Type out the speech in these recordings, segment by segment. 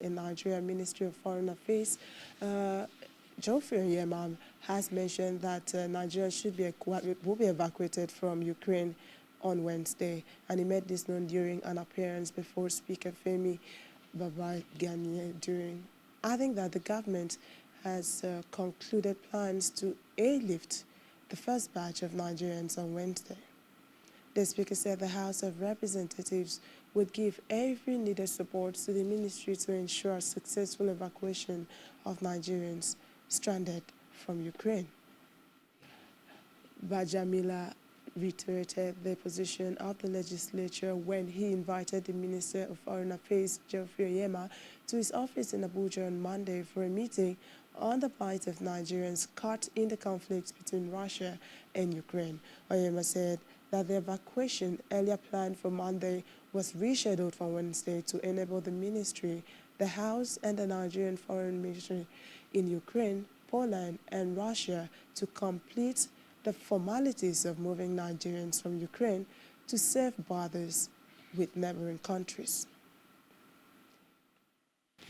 in Nigeria Ministry of Foreign Affairs, Geoffrey Onyema has mentioned that Nigeria will be evacuated from Ukraine on Wednesday, and he made this known during an appearance before Speaker Femi Babaganye during. I think that the government has concluded plans to airlift the first batch of Nigerians on Wednesday. The Speaker said the House of Representatives would give every needed support to the ministry to ensure successful evacuation of Nigerians stranded from Ukraine. Bajamila reiterated the position of the legislature when he invited the Minister of Foreign Affairs, Geoffrey Onyema, to his office in Abuja on Monday for a meeting on the plight of Nigerians caught in the conflict between Russia and Ukraine. Onyema said that the evacuation earlier planned for Monday was rescheduled for Wednesday to enable the ministry, the House, and the Nigerian Foreign Ministry in Ukraine, Poland, and Russia to complete the formalities of moving Nigerians from Ukraine to safe borders with neighboring countries.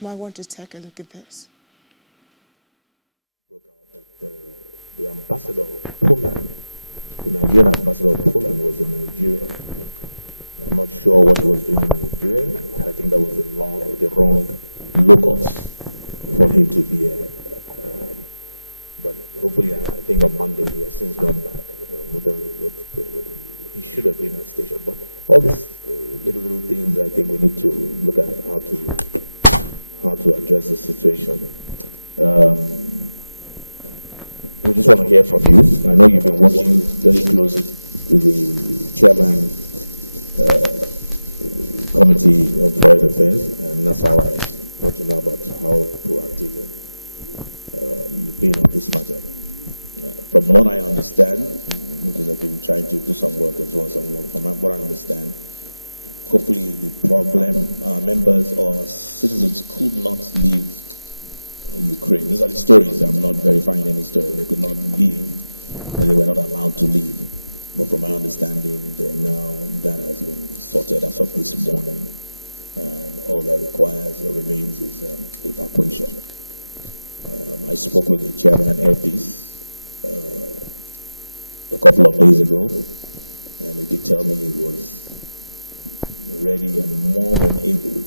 You might want to take a look at this. The ambassador of Poland, the Nigerian ambassador of Poland, was in Nigeria. I'm not sure what he was doing in Nigeria. I think that was the wrong locus for him to be here. But hopefully, I think on Monday he has since gone back. He should have been at station. But all these little things, I think we need to look at how to address the situation. We just want to hear from you. I know you've been working very closely with the chairman committee on foreign affairs, and that's how I got to know about how proactive you've been on this matter. From what I understand, because I've been trying to do some work as well, from what I understand, hopefully the problem members or citizens could not leave Ukraine. These are the stories. I'm not verifying any story. They could not leave, and they were not allowed to leave. But from my understanding, that has been sorted as of this morning, and all that requires or remains is evacuation. I spoke with the chairman at Peace a couple of days ago, and he did tell me he was ready and more than able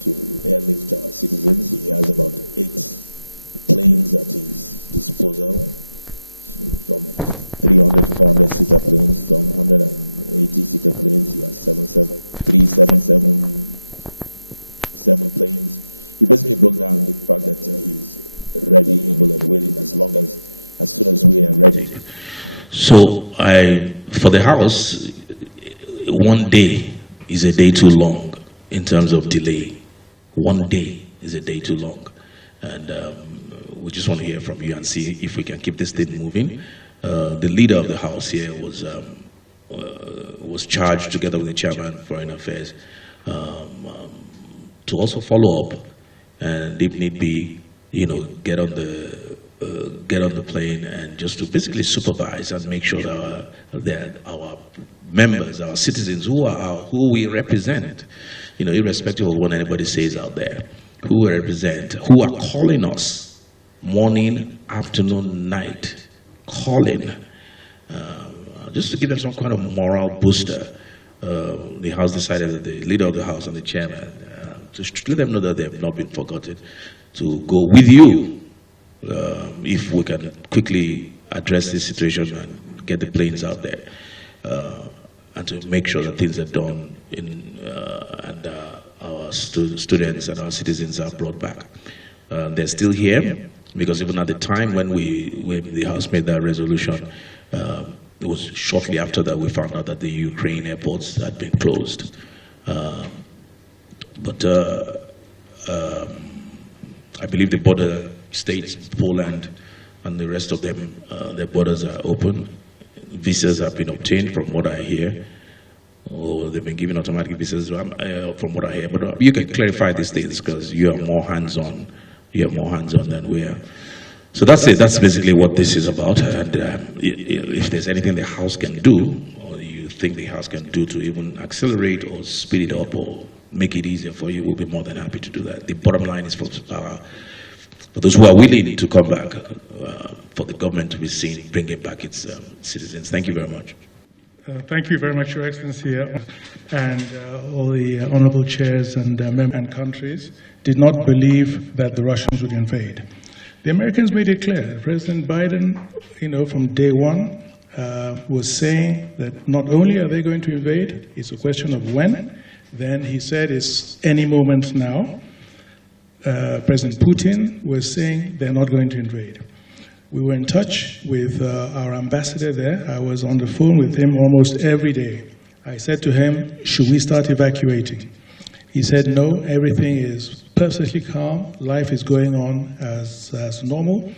to airlift our citizens. He has about 8 planes at his disposal, some 300, 400-seater planes, some 180-seater planes. He has 7 planes. He basically broke down the fact that he's ready, able, and willing as soon as we are ready. So for the House, one day is a day too long in terms of delay. One day is a day too long, and we just want to hear from you and see if we can keep this thing moving. The leader of the House here was charged, together with the chairman of Foreign Affairs, to also follow up, and if need be, get on the plane and just to basically supervise and make sure that our members, our citizens, who we represent, irrespective of what anybody says out there, who we represent, who are calling us morning, afternoon, night, calling, just to give them some kind of moral booster. The House decided, that the leader of the House and the chairman, to let them know that they have not been forgotten, to go with you if we can quickly address this situation and get the planes out there, and to make sure that things are done and our students and our citizens are brought back. They're still here, because even at the time when the House made that resolution, it was shortly after that we found out that the Ukraine airports had been closed. But I believe the border states, Poland and the rest of them, their borders are open. Visas have been obtained, from what I hear. Or they've been given automatic visas, from what I hear. But you can clarify these things, because you are more hands-on. You are more hands-on than we are. So that's it. That's basically what this is about. And if there's anything the House can do, or you think the House can do to even accelerate or speed it up or make it easier for you, we'll be more than happy to do that. The bottom line is for those who are willing to come back, for the government to be seen bringing back its citizens. Thank you very much. Thank you very much, Your Excellency, and all the honorable chairs and members and countries did not believe that the Russians would invade. The Americans made it clear. President Biden, from day one, was saying that not only are they going to invade, it's a question of when. Then he said it's any moment now. President Putin was saying they're not going to invade. We were in touch with our ambassador there. I was on the phone with him almost every day. I said to him, should we start evacuating? He said, no, everything is perfectly calm. Life is going on as normal,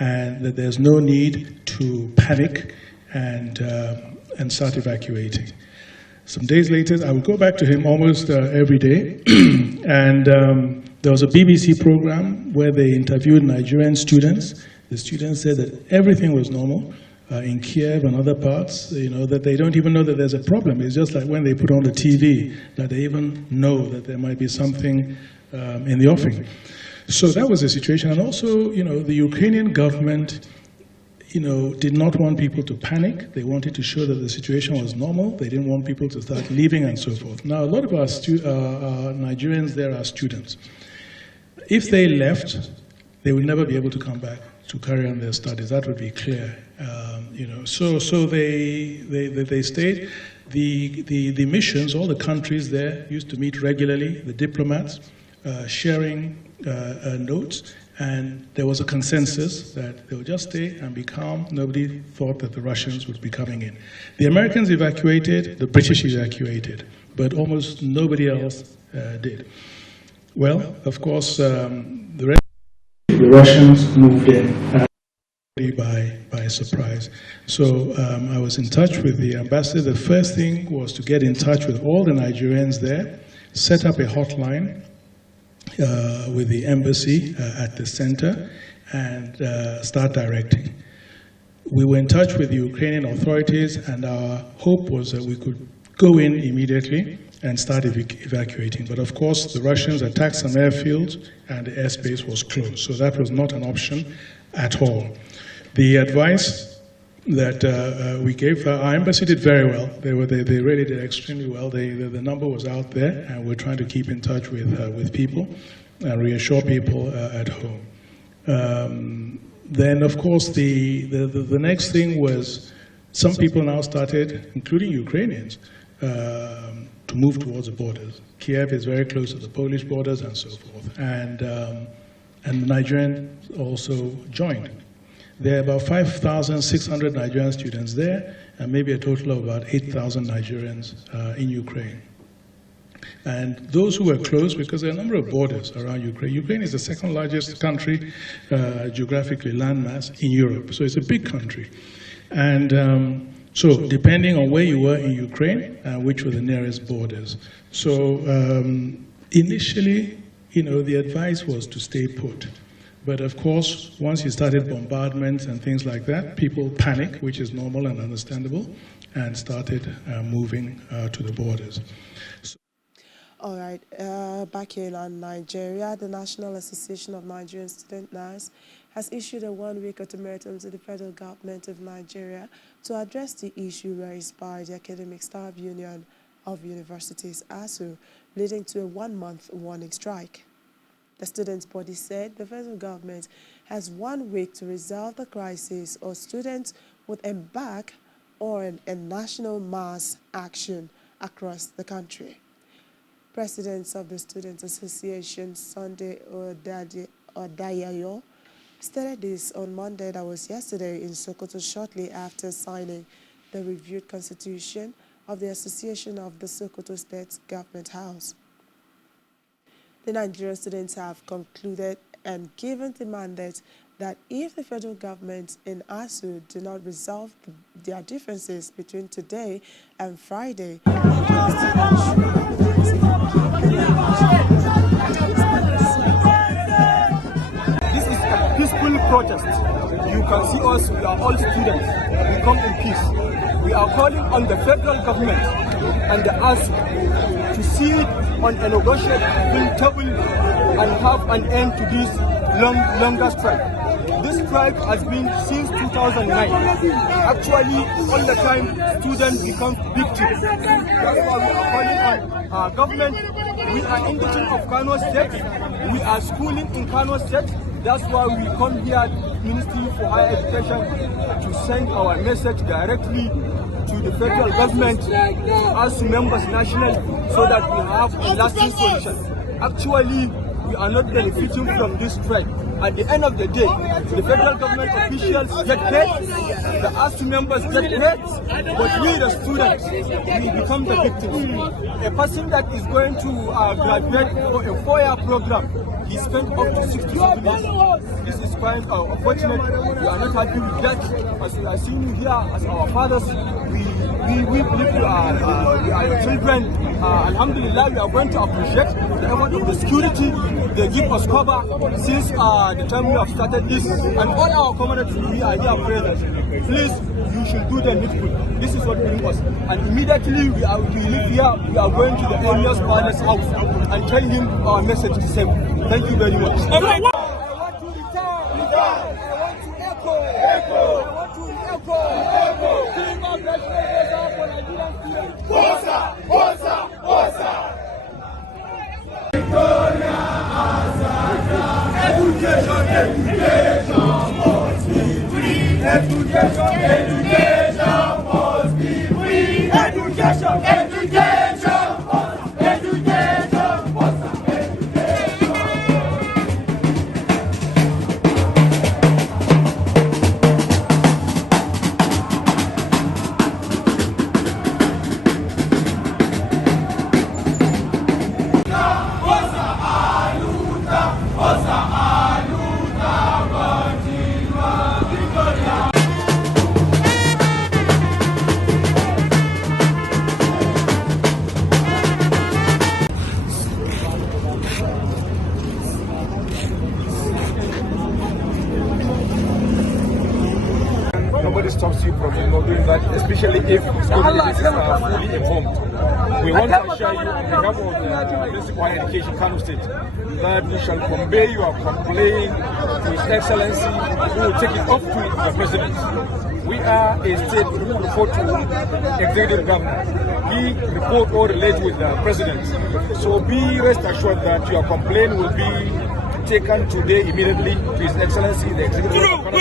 and that there's no need to panic and start evacuating. Some days later, I would go back to him almost every day, and there was a BBC program where they interviewed Nigerian students. The students said that everything was normal in Kiev and other parts, that they don't even know that there's a problem. It's just like when they put on the TV, that they even know that there might be something in the offing. So that was the situation. And also, the Ukrainian government, did not want people to panic. They wanted to show that the situation was normal. They didn't want people to start leaving and so forth. Now, a lot of our Nigerians there are students. If they left, they would never be able to come back to carry on their studies. That would be clear. So they stayed. The missions, all the countries there used to meet regularly, the diplomats, sharing notes, and there was a consensus that they would just stay and be calm. Nobody thought that the Russians would be coming in. The Americans evacuated, the British evacuated, but almost nobody else did. Well, of course, the Russians moved in by surprise. So I was in touch with the ambassador. The first thing was to get in touch with all the Nigerians there, set up a hotline with the embassy at the center, and start directing. We were in touch with the Ukrainian authorities, and our hope was that we could go in immediately and start evacuating. But of course, the Russians attacked some airfields, and the airspace was closed. So that was not an option at all. The advice that we gave, our embassy did very well. They really did extremely well. The number was out there, and we're trying to keep in touch with people and reassure people at home. Then, of course, the next thing was some people now started, including Ukrainians, to move towards the borders. Kiev is very close to the Polish borders and so forth. And Nigerians also joined. There are about 5,600 Nigerian students there, and maybe a total of about 8,000 Nigerians in Ukraine. And those who were close, because there are a number of borders around Ukraine. Ukraine is the second largest country, geographically, landmass in Europe. So it's a big country. And so depending on where you were in Ukraine, which were the nearest borders. So initially, the advice was to stay put. But of course, once you started bombardments and things like that, people panicked, which is normal and understandable, and started moving to the borders. All right, back here in Nigeria, the National Association of Nigerian Students, NANS, has issued a one-week ultimatum to the federal government of Nigeria to address the issue raised by the Academic Staff Union of Universities, ASU, leading to a one-month warning strike. The students' body said the federal government has 1 week to resolve the crisis, or students would embark on a national mass action across the country. President of the Students' Association, Sunday Odayayo, stated this on Monday, that was yesterday, in Sokoto, shortly after signing the reviewed constitution of the Association of the Sokoto State Government House. The Nigerian students have concluded and given the mandate that if the federal government in ASU do not resolve their differences between today and Friday, this is a peaceful protest. You can see us, we are all students. We come in peace. We are calling on the federal government and the ASU to see on a negotiable table and have an end to this longer strike. This strike has been since 2009. Actually, all the time, students become victims. That's why we are calling on our government. We are indigent of Kano State. We are schooling in Kano State. That's why we come here, Ministry for Higher Education, to send our message directly to the federal government, as members national, so that we have a lasting solution. Actually, we are not benefiting from this strike. At the end of the day, the federal government officials get paid, the ASU members get paid, but we, the students, we become the victims. A person that is going to graduate for a 4-year program, he spent up to 60 minutes. This is quite unfortunate. We are not happy with that. As we are seeing you here, as our fathers, we believe we are your children. Alhamdulillah, we are going to appreciate the effort of the security. They give us cover since the time we have started this, and all our comrades, we are here present. Please, you should do the needful. This is what brings us. And immediately we live here, we are going to the Emir's Palace house and tell him our message to him. Thank you very much. I want to return. I want to echo. I want to echo. Bring back national for Nigerian students. Bosa! Bosa! Bosa! Education must be free. Education must be free. Education must be free. Nobody stops you from doing that, especially if school leaders are fully informed. We want to assure you on behalf of the Ministry for Higher Education, Kano State, that we shall convey your complaint to His Excellency, who will take it up to the President. We are a state who report to Executive Governor. He report or relate with the President. So be rest assured that your complaint will be taken today immediately to His Excellency, the Executive Governor.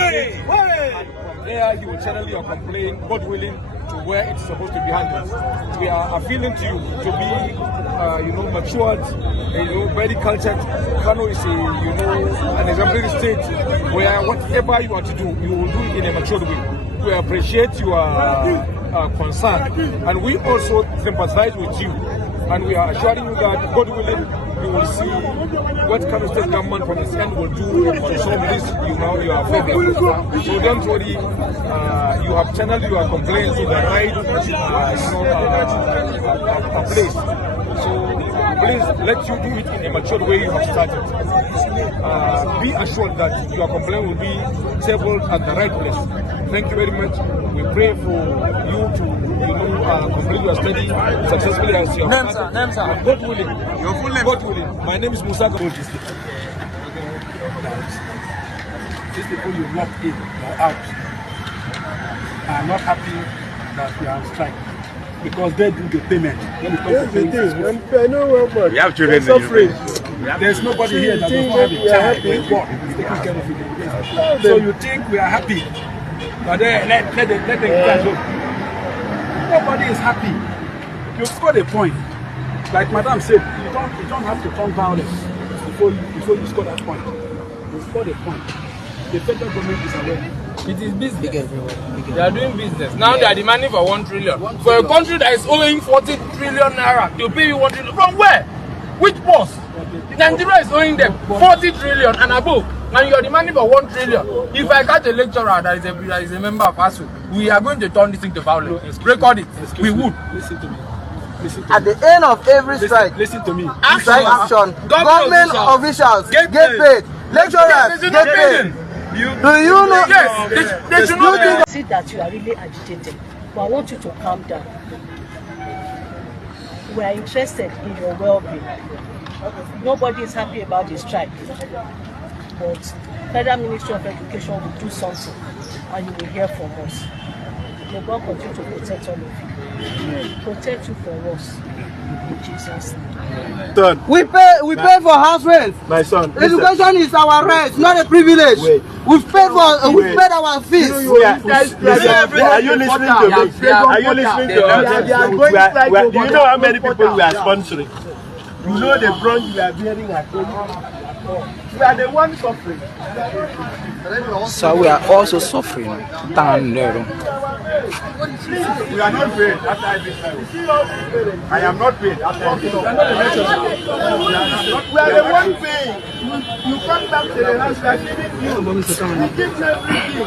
There he will channel your complaint, God willing, to where it's supposed to be handled. We are appealing to you to be, matured, very cultured. Kano is an exemplary state where whatever you are to do, you will do it in a matured way. We appreciate your concern, and we also sympathize with you. And we are assuring you that, God willing, you will see what Kano State government from its end will do to solve this, your problem. So don't worry, you have channeled your complaints in the right place. So please, let you do it in a matured way you have started. Be assured that your complaint will be tabled at the right place. Thank you very much. We pray for you to complete your study successfully as you have started. And God willing, my name is Musa. These people you locked in or out are not happy that we are on strike because they do the payment. When it comes to payment, we have children suffering. There's nobody here that does not have a child with God taking care of it. So you think we are happy, but then let them crash home. Nobody is happy. You've got a point. Like Madam said, you don't have to turn violence before you score that point. You've got a point. The federal government is aware. It is business. They are doing business. Now they are demanding for 1 trillion. For a country that is owing 40 trillion naira, they'll pay you 1 trillion. From where? Which boss? Nigeria is owing them 40 trillion and above. And you are demanding for 1 trillion. If I catch a lecturer that is a member of ASU, we are going to turn this into violence. Record it. We would. Listen to me. At the end of every strike, listen to me. Strike action. Government officials get paid. Lecturers get paid. Do you know? Yes, they should not see that you are really agitated, but I want you to calm down. we are interested in your well-being. Nobody is happy about the strike, but Federal Ministry of Education will do something, and you will hear from us. May God continue to protect all of you. Protect you from us. In Jesus' name. Son, we pay for house rent. My son, education is our right, not a privilege. We've paid our fees. Are you listening to me? Are you listening to us? Do you know how many people we are sponsoring? You know the brunt we are bearing at home. We are the ones suffering. So we are also suffering. We are not paid after every time. I am not paid after every time. We are the one paying. You come back to the house, we are giving you. We give you everything.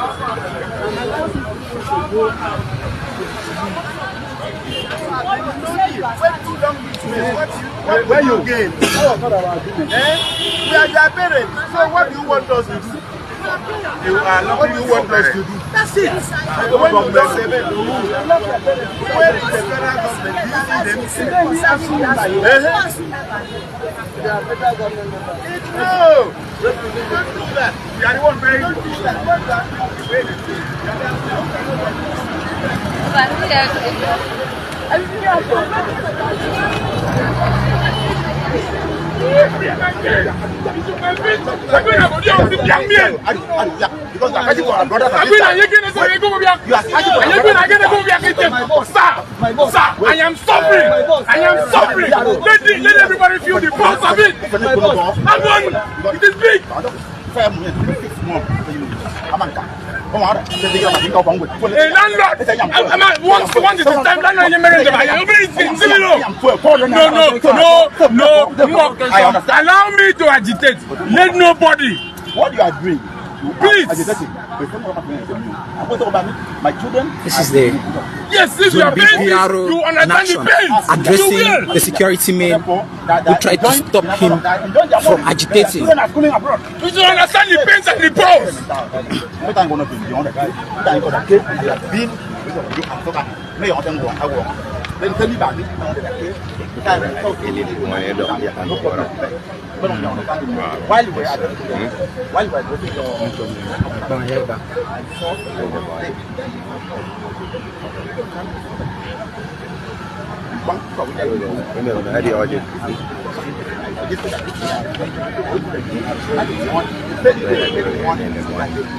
Where you gain? We are your parents. So what do you want us to do? What do you want us to do? That's it. When you don't say that, where is the federal government? Do you see them? No! Don't do that. We are the one paying. Don't do I am suffering. I am suffering. Let everybody feel the pulse of it. It is big. Hey, landlord! Once it's time, landlord, you marry No. Allow me to agitate. Let nobody. What you are doing? Please. My children. This is the yes, if you are paying, you understand the pain. Addressing the security men who tried to stop him from agitating. You should understand the pains and the pulse.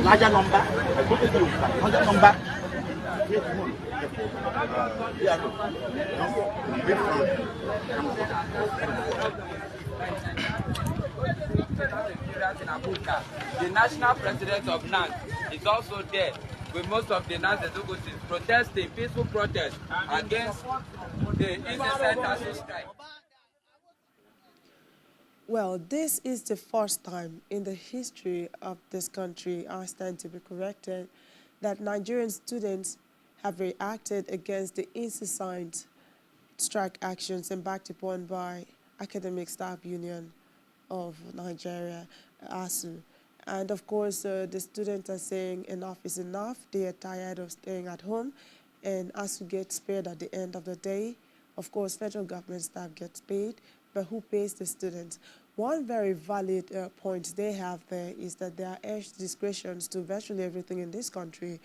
Larger number. The national president of NANS is also there with most of the NANS executives protesting, peaceful protest against the incessant ASU strike. Well, this is the first time in the history of this country, I stand to be corrected, that Nigerian students have reacted against the incessant strike actions embarked upon by Academic Staff Union of Nigeria, ASU. And of course, the students are saying enough is enough. They are tired of staying at home, and ASU gets paid at the end of the day. Of course, federal government staff gets paid, but who pays the students? One very valid point they have there is that there are edge discretions to virtually everything in this country.